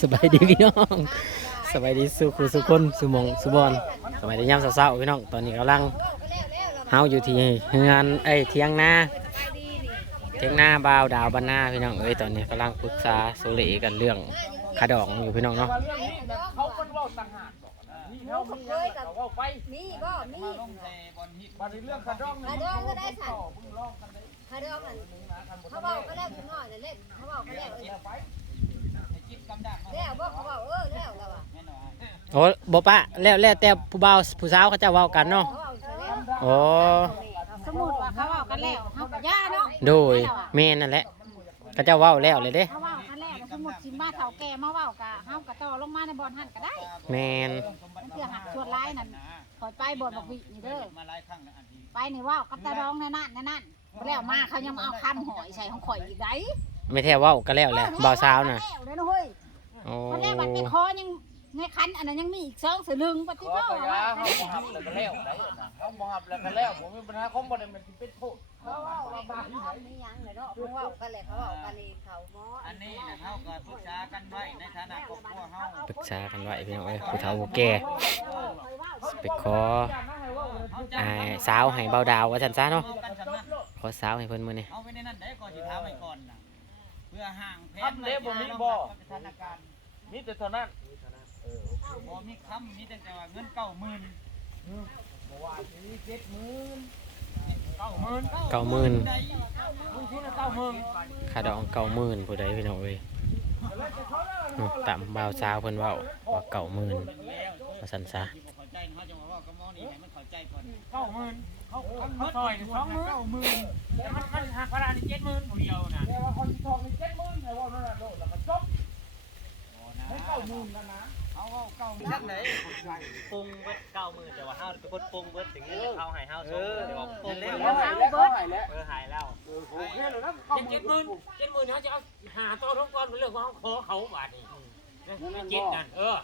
สบายดีพี่น้องสบายดีสุขสุคนสุมงสุบอนสบายดียามเช้าๆพี่น้องตอนนี้กำลังเฮาอยู่ที่งานเอ้ยเที่ยงหน้าเที่ยงหน้าบ่าวดาวบ้านนาพี่น้องเอ้ยตอนนี้กำลังปรึกษาโซเลกันเรื่องคาดองอยู่พี่น้องเนาะเขาเป็นว่าต่างหากบอกนะนี่เขามีเขาว่าไปมีบ่มีมาลงแต่บอลฮิตมาในเรื่องกระดองกระดองก็ได้สั่นเพิ่งลองกันได้คาดองนั่นเขาบอกก็แล้วคุณน้อยเล่นเขาบอกก็แล้ว แล้วบ่เขาบอกเออแล้วแล้วอะแน่นอนโอ้บ่ปะแล้วแล้วแต่ผู้บ่าวผู้สาวเขาจะเว้ากันเนาะเขาบอกแล้วโอ้สมมุติว่าเขาเอากันแล้วเขาก็ย่าเนาะโดยแม่นนั่นแหละเขาจะเว้าแล้วเลยเด้เขาเว้ากันแล้วสมมุติสิมาเฒ่าแก่มาเว้ากะเฮาก็ต่อลงมาในบ่อนหั่นก็ได้แม่นมันเพื่อหักชวนร้ายนั่นคอยไปบ่อนบักวินี่เด้อมาหลายครั้งแล้วอันนี้ไปนี่เว้ากับตาดองนั่นนั่นนั่นนั่นแล้วมาเขายังมาเอาคำหอยใส่ของข่อยอีกได้ไม่แท้เว้ากันแล้วแหละบ่าวสาวน่ะ โอ้มันแล้วบัดไปคอยังในคันอันนั้นยังมีอีกสองสลึงปฏิขอเว้ากระยาเขาบ่หับแล้วก็แล้วได้เขาบ่หับแล้วก็แล้วผมมีปัญหาเขาบ่ได้มันเป็นโทษเขาบอกว่าบ้านมีหยังเลยเนาะเขาบอกกันเลยเขาบอกกันเองเขาหมออันนี้นะเขาก็ปรึกษากันไว้ในฐานะครอบครัวเฮาปรึกษากันไว้พี่น้องเอ้ยผู้เฒ่าผู้แก่ไปขออ่าสาวให้เบาดาวว่าซั่นซะเนาะเอากันสำนักขอสาวให้เพิ่นมื้อนี้เอาไว้ในนั้นได้ก่อนสิถามไว้ก่อนน่ะเพื่อห่างแผนไว้บ่มีบ่สถานการณ์ มีแต่เท่านั้นบ่มีคำมีแต่แต่ว่าเงินเก้าหมื่นบ่ว่าสิเจ็ดหมื่นเก้าหมื่นเก้าหมื่นได้ลงทุนเก้าหมื่นค่าดองเก้าหมื่นผู้ใดพี่น้องเอ้ยอื้อต่ำบ่าวสาวเพิ่นเว้าว่าเก้าหมื่นว่าซั่นซะเข้าใจเขาจะมาว่ากับหมอนี่ให้มันเข้าใจก่อนเก้าหมื่นเขาเขาซอยสองหมื่นเก้าหมื่นแต่มันมันหักพลาดเจ็ดหมื่นผู้เดียวน่ะแต่ว่าคนที่ทองนี่เจ็ดหมื่นแต่ว่านั่นน่ะโดดแล้วก็จบ ไม่เก้ามื่นนะเอาเอาเก้าไหนปรุงเบิดเก้าหมื่นแต่ว่าเฮาเป็นคนปรุงเบิดถึงเงินเขาให้เฮาส่งเดี๋ยวบอกปรุงแล้แล้ววหายแล้วเขาหายแล้วเออหายแล้วเคเลยนะเก้าหมื่นเจ็ดหมื่นเจ็ดหมื่นเขาจะเอาหาตัวทุกคนเป็นเรื่องของเขาขอเขาบาทนี่ไม่เจ็ดนั่นเออ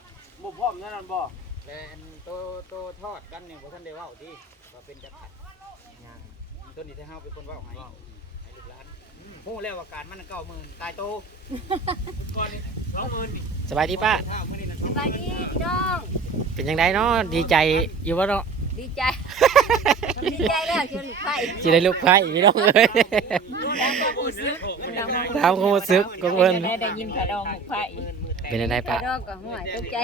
บ่พร้อมนั่นบ่แต่โตโตทอดกันเนี่ยบ่ทันได้เว้าติว่าเป็นจักผัดยังตัวนี้ที่เฮาเป็นคนว้าให้านฮู้แล้วว่าการมันเก้าหมื่นตายโตก่อนนี่สองหมื่นดิสบายดีป้าถ้ามื้อนี้นะสบายดีพี่น้อง เป็นจังไดเนาะดีใจอยู่บ่เนาะดีใจดีใจแล้วชวนลูกไผ่สิได้ลูกไผ่พี่น้องเอ้ยถามความรู้สึกของเพิ่นได้ยินขาดองไผ่เป็นจังไดกป้าระดองก็ห่วยตกใจ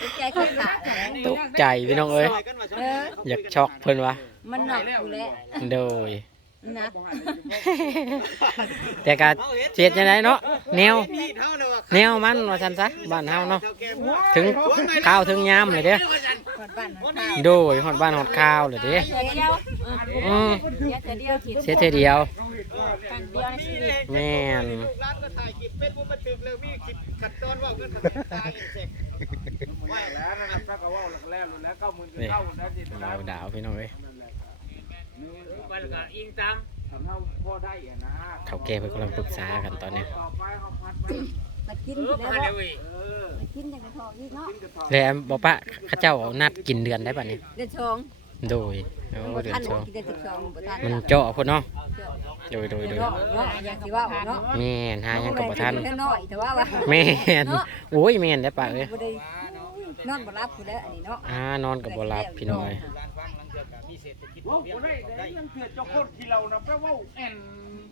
ตกใจเขาขาดตกใจพี่น้องเอ้ยเอออยากช็อกเพิ่นวะมันหนักอยู่แล้วโดย นะแต่ก็เจ็ดจังไดเนาะแนวมีดเฮาน่ะว่าแนวมันว่าซั่นซะบ้านเฮาเนาะเจ้าแก่บ่ถึงข้าวถึงยามเลยเด้อคนบ้านข้าวโดยฮอดบ้านฮอดข้าวเลยเด้เดียวอืมเดียวแต่เดียวคิดเสียเทอเดียวกันเดียวในชีวิตแม่นลูกหลานก็ถ่ายคลิปเฟซบุ๊กมาตึกแล้วมีคลิปขัดตอนเว้ากันตายแจกไหวแล้วนะครับถ้าก็ว่าแล้วแล้วเก้าหมื่นก็เก้าหมื่นแล้วจิดาวดาวพี่น้องเอ้ย ไปแล้วก็อิงตามทำเท่าพ่อได้อะนะเขาแก่เพิ่นกำลังปรึกษากันตอนนี้ต่อไปเขาพัดไปมากินเออแล้วมาเร็วอีกเออมากินอย่างทองอีกเนาะกินกระถางแล้วบ่ปะเขาเจ้าเอานัดกินเดือนได้บัดนี้เดือนสองโดยโอ้บ่เดือทันนสองกินเดือนสิบสองบ่ทันมันเจาะพุ่นเนาะโดยโดยโดยเนาะเนาะอย่างที่ว่าเนาะแม่นหายังกับบ่ทันเล็กน้อยแต่ว่าว่าแม่นโอ้ยแม่นได้อปะเอ้ยบ่ได้นอนบ่รับผู้แล้วอันนี้เนาะ อ่านอนกับบ่หลับพี่น้องเอ้ยร้าน มีเศรษฐกิจโอ้เวียโหงได้ได้ยังเกิดเจ้าโคตรที่เรานะแปลว่าแอน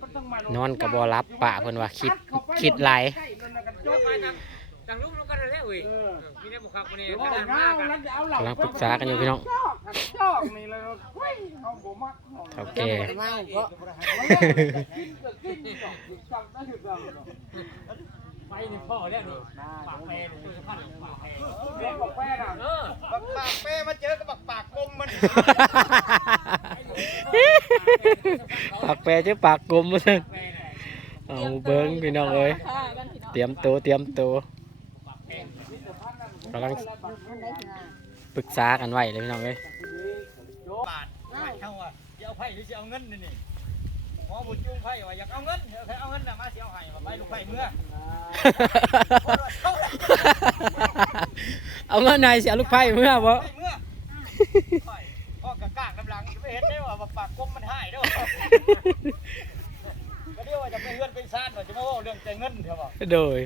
มันต้องมานนอนกับบ่หลับปะเพิ่นว่าคิดคิดหลายใช่นั่นน่ะกันจจบบไปทางทางลูกลงกันแล้วเว้ยเออมีได้บุคคลคนนี้เดี๋ยวก็ว่าดันเงามากกันแล้วจะเอาเหล่ากำลังปรึกษากันอยู่พี่น้องจอกจอกนี่เลยเฮ้ยเอาบ่มักเอาเขาแก่มาก็กินก็กินดอกสั่งได้อยู่ดอกไปนี่พ่อแล้วนี่ปากแพนตัวสะพานปากแพนเรียกบอกแป้น่ะเออบักปากเป้มาเจอกับบักปากกลมมันปากแปรชื่อปากกลมมาซั่นเอาเบิ้งพี่น้องเอ้ยเตรียมตัวเตรียมตัวกำลังปรึกษากันไว้เลยพี่น้องเอ้ยบาทไม่เท่าอะจะเอาไผ่หรือจะเอาเงินนี่นี่ หมอบุญจุ้งไผ่ว่าอยากเอาเงินเดี๋ยวใครเอาเงินน่ะมาสิเอาให้มาไปลูกไผ่เมื่อเอาเงินไหนายเสียลูกไผ่เมื่อบ่ไผ่เมื่อพ่อกะกากกำลังไม่เห็นได้ว่าบักปากกลมมันหายเด้อก็เรียกว่าจะไปเฮือนไปซ่านว่าจะมาว่ารื่องใจเงินเถอะบ่โดย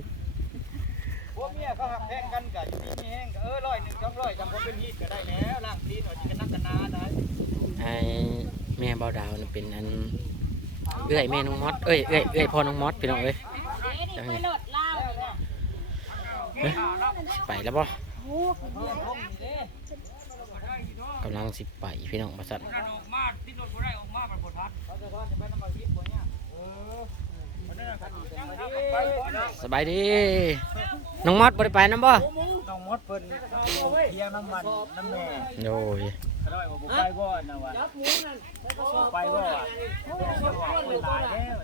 พวกเมียเขาหักแพงกันก็อยู่ที่นี่แห้งก็เออร้อยหนึ่งสองร้อยจำบ่เป็นฮีดก็ได้แล้วล่างตีนหน่อยที่กันนักกันนาได้ไอ้แม่เบาดาวนี่เป็นอัน เอื้อยแม่น้องมอสเอ้ยเอื้อยเอื้อยพ่อน้องมอสพี่น้องเอ้ยไปโหลดเหล้าเอ๊ะไปแล้วบ่กำลังสิไปพี่น้องประสันออกมาที่รถบ่ได้ออกมามันบ่ทันเขาจะทอนจะไปน้ำมันวิทย์บ่เนี่ยเออเอาเด้อครับไปก่อนนะสบายดี น้องมอสบ่ได้ไปน้ำบ่ น้องมดเพิ่นเที่ยงน้ำมันน้ำแม่โอ้ย ก็ได้ว่าบ่ไปบ่นะว่าไปบ่อะหลายแล้ว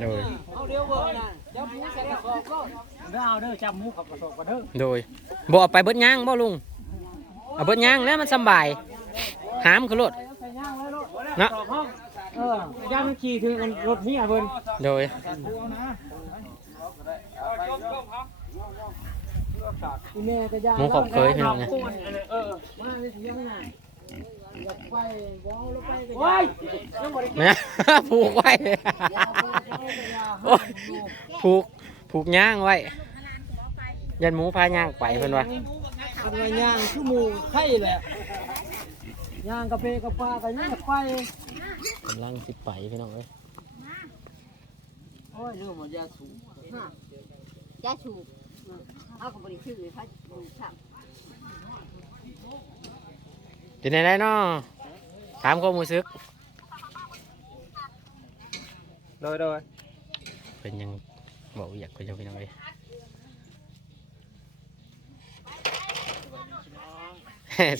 โดยเอาเดียวเบิ่งน่ะจับหมูใส่กระสอบก่อนเด้อเอาเด้อจับหมูขับกระสอบกันเด้อโดยบ่เอาไปเบิดย่างบ่ลุงเอาเบิดย่างแล้วมันสบายหามคือรถใส่ย่างแล้วลูกเนะสอบห้องเออย่ามันขี่ถึงรถเมียเพิ่นโดยอีแม่ก็ย่างหมูขอบเคยพี่น้องเนี่ย เออมาสิเที่ยงน่ะอยากไปเดี๋ยวเราไปกันว้ายยังบ่ได้นะผูกไว้โอ้ยผูกผูกย่างไว้ ยันหมูพาย่างไปเพิ่นว่าทำงานย่างคือหมูไข่แหละย่างกาแฟกับปลาก็ยังอยากไปกำลังสิไปพี่น้องเอ้ยโอ้ยเรื่องมันยาสูงยาชูบเอาก็บริชื่อพระบุญช่าง เป็นไงได้เนาะถามความรู้สึก โดยโดยเป็นยังบอกอยากคุยกับพี่น้องเอ้ย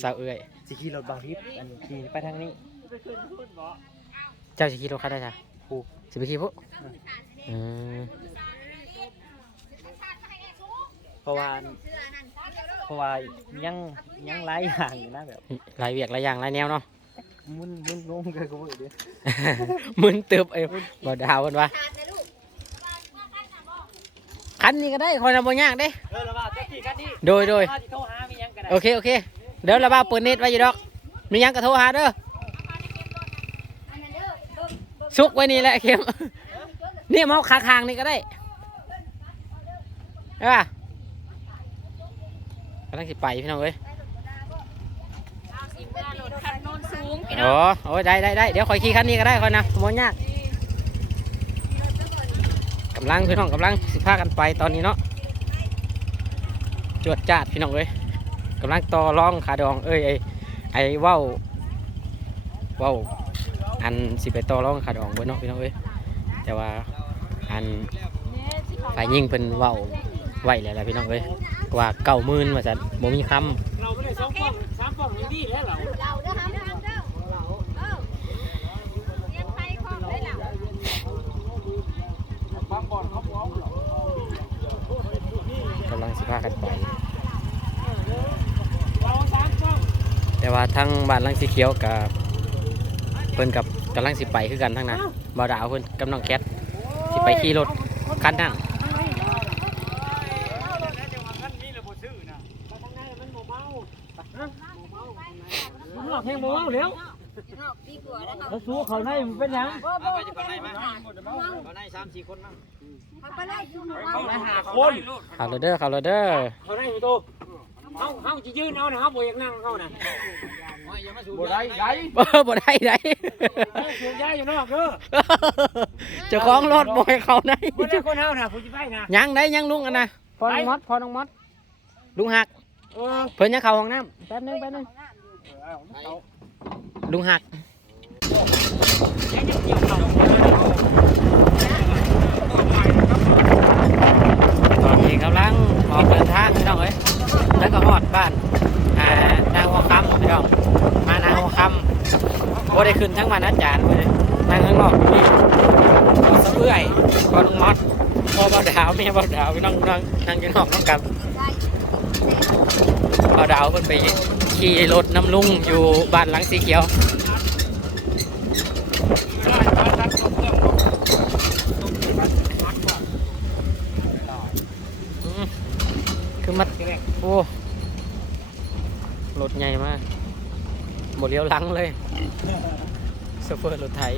สาวเอ้ยสิขี่รถบางทิพย์อันขี่ไปทางนี้ เจ้าสิขี่รถคันได้จ้ะผูกสิไปขี่พุอืมเพราะว่า เพราะว่ายังยังหลายอย่างอยู่นะแบบหลายเวียกหลายอย่างหลายแนวเนาะ มึนมึนงงเลยกูบอกดิมึนตึบไอ้บ่ดาวมันวะคันนี้ก็ได้คอยนำบ่ยากเด้ เออแล้วว่าจะขี่กันนี่โดยโดยถ้าจะโทรหามียังก็ได้ โอเค โอเค เดี๋ยวเราบ้าเปิดเน็ตไว้อยู่ดอก มีหยังก็โทรหาเด้อซุกไว้นี่แหละเข็ม นี่มาเอาขาคางนี่ก็ได้ใช่ป่ะกำลังสิไปพี่น้องเอ้ยโหลดคันโนนสูงอ๋อโอ้ยได้ได้ได้เดี๋ยวคอยขี่คันนี้ก็ได้คอยนะมอยากกำลังพี่น้องกำลังสิพากันไปตอนนี้เนาะจวดจาดพี่น้องเอ้ยกำลังต่อรองขาดองเอ้ยไอไอเว้าเว้าอันสิไปต่อรองขาดองเบิ้เนาะพี่น้องเอ้ยแต่ว่าอันฝ่ายยิงเป็นเว้าไหวแล้วแหละพี่น้องเอ้ย ว่าเก้าหมื่นว่าจัดบ่มีคเราไม่ได้สองป่องสามป่องยังดีแล้วเราเราเด้อครับเด้อเด้อเออเลี้ยงไผ่ของได้หลังำกำลังสิพากันไป เราสามป่องแต่ว่าทั้งบ้านหลังสีเขียวกับเพิ่นกับกำลังสิไปคือกันทั้งนั้นบ่าวดาวเพิ่นกับน้องแคทสิไปขี่รถคันนั้น มันหลอก แห้งบ่เมาแล้วดีกว่านะครัแล้วสู้เขาในมันเป็นหยังบ่บ่จะไปไหนมาเขาในสามสี่คนมั้งไปไล่ชูมาเขาเอาได้หาคนข่าวเลยเด้อข่าวเลยเด้อเขาได้อยู่ตัวเขาเขาจะยืนเอานะเขาบ่อยากนั่งเขานะบ่ได้ได้บ่บ่ได้ได้เสียย้ายอยู่นอกเด้อเจ้าของรถบ่ให้เขาได้บ่ได้คนเฮานะผู้สิไปนะยังได้ยังลุงอันน่ะพอน้องมอดพอน้องมอดลุงหักเออเพิ่นยังเข้าห้องน้ำแป๊บนึงแป๊บนึง ลุงหักยังจะเกี่ยวเขาตอนนี้กำลังออกเดินทางพี่น้องเอ้ยแล้วก็ฮอดบ้านอ่านางหัวคำพี่น้องมานางหัวคำบ่ได้ขึ้นทั้งบ้านอาจารย์เว้ยนั่งข้างนอกนี่พอสะเอื้อยพอน้องมอดพอเบาดาวแม่เบาดาวพี่น้องนั่งนั่งอยู่นอกน้องกับเบาดาวเพิ่นไป ขี่รถน้ำลุงอยู่บ้านหลังสีเขียวอืมคือมัดโอ้รถใหญ่มากหมดเลี้ยวหลังเลยโซเฟอร์รถไทย